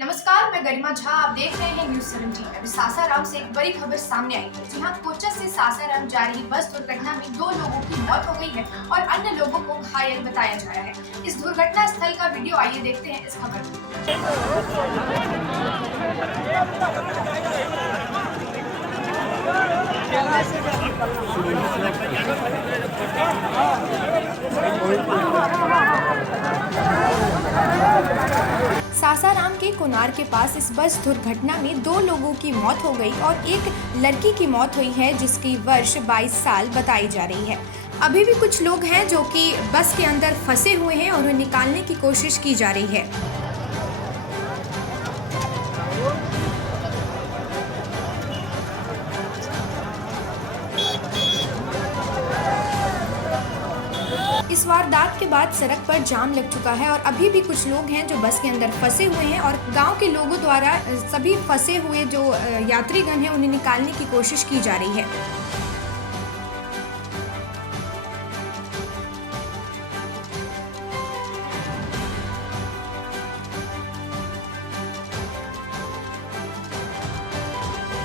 नमस्कार, मैं गरिमा झा। आप देख रहे हैं न्यूज 17। अभी सासाराम से एक बड़ी खबर सामने आई है। जी हाँ, कोच्चि से सासाराम जा रही बस दुर्घटना में 2 लोगों की मौत हो गई है और अन्य लोगों को घायल बताया जा रहा है। इस दुर्घटना स्थल का वीडियो आइए देखते हैं इस खबर में। सासाराम के कोनार के पास इस बस दुर्घटना में 2 लोगों की मौत हो गई और एक लड़की की मौत हुई है जिसकी वर्ष 22 साल बताई जा रही है। अभी भी कुछ लोग हैं जो कि बस के अंदर फंसे हुए हैं और उन्हें निकालने की कोशिश की जा रही है। इस वारदात के बाद सड़क पर जाम लग चुका है और अभी भी कुछ लोग हैं जो बस के अंदर फंसे हुए हैं और गांव के लोगों द्वारा सभी फंसे हुए जो यात्रीगण हैं उन्हें निकालने की कोशिश की जा रही है।